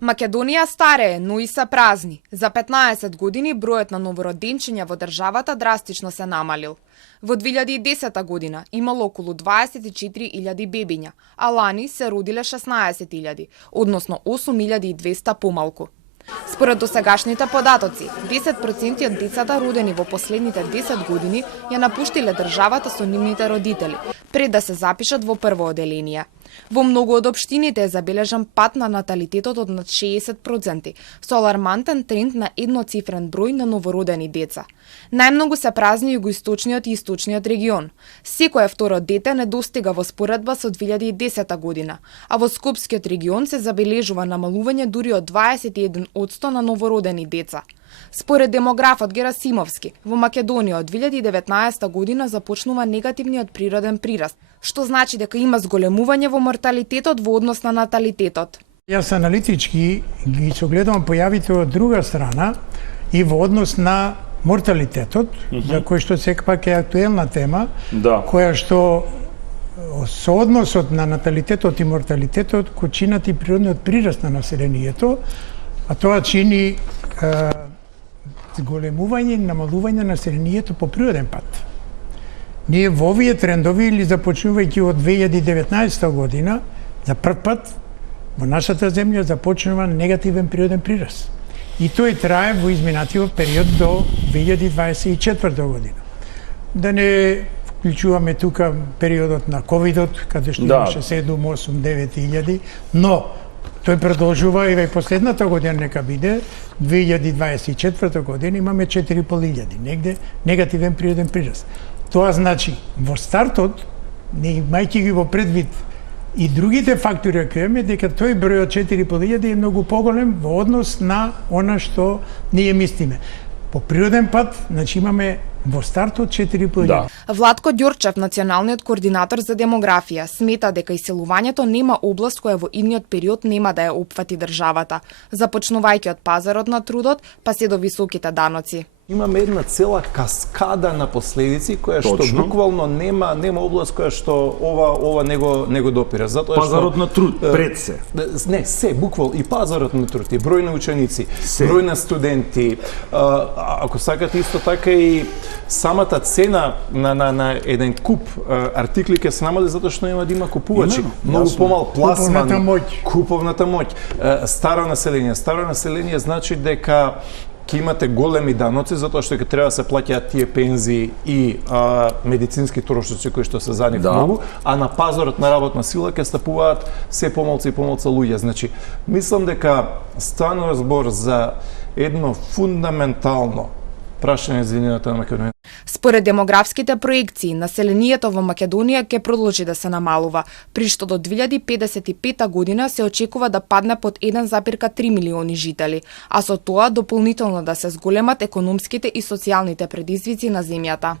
Македонија старее, но и се празни. За 15 години бројот на новороденчиња во државата драстично се намалил. Во 2010 година имало околу 24.000 бебиња, а лани се родиле 16.000, односно 8.200 помалку. Според досегашните податоци, 10% од децата родени во последните 10 години ја напуштиле државата со нивните родители, пред да се запишат во прво оделение. Во многу од општините е забележан пад на наталитетот од над 60%, со алармантен тренд на едноцифрен број на новородени деца. Најмногу се празни југоисточниот и источниот регион. Секое второ дете не достига во споредба со 2010 година, а во Скопскиот регион се забележува намалување дури од 21% на новородени деца. Според демографот Герасимовски, во Македонија од 2019 година започнува негативниот природен прираст, што значи дека има зголемување во морталитетот во однос на наталитетот. Јас аналитички ги согледувам појавите од друга страна и во однос на морталитетот, за кој што секпак е актуелна тема, која што со односот на наталитетот и морталитетот кој чинат и природниот прираст на населението, а тоа чини зголемување и намалување на населението по природен пат. Ние во овие трендови или започнувајќи од 2019 година, за прв пат во нашата земја започнува негативен природен прираст. И тој трае во изминатиот период до 2024 година. Да не вклучуваме тука периодот на ковидот, каде што имаше 7, 8, 9 илјади, но тој продолжува и последната година нека биде 2024 година имаме 4,5 илјади, негде негативен природен прираст. Тоа значи во стартот, не имајќи ги во предвид и другите фактори кои имаме, дека тој број од 4.500 е многу поголем во однос на она што ние мислиме. По природен пат, значи имаме во стартот 4.500. Владко Ѓорчев, националниот координатор за демографија, смета дека иселувањето нема област која во идниот период нема да ја опфати државата, започнувајќи од пазарот на трудот, па се до високите даноци. Имаме една цела каскада на последици која што буквално нема област која што ова не го допира. Затоа пазарот на труд пред се. Не, се буквално и пазарот на труд, и број на ученици, број на студенти. Ако сакате исто така и самата цена на еден куп артикли ќе се намали затоа што нема да има купувачи. Многу помал пласман, куповната моќ. Старо население значи дека ќе имате големи даноци затоа што ќе треба да се плаќаат тие пензии и медицински трошоци кои што се за нив многу, а на пазарот на работна сила ќе стапуваат се помалку и помалку луѓе. Значи, мислам дека станува збор за едно фундаментално прашање за единината на Македонија. Според демографските проекции, населението во Македонија ќе продолжи да се намалува, при што до 2055 година се очекува да падне под 1,3 милиони жители, а со тоа дополнително да се зголемат економските и социјалните предизвици на земјата.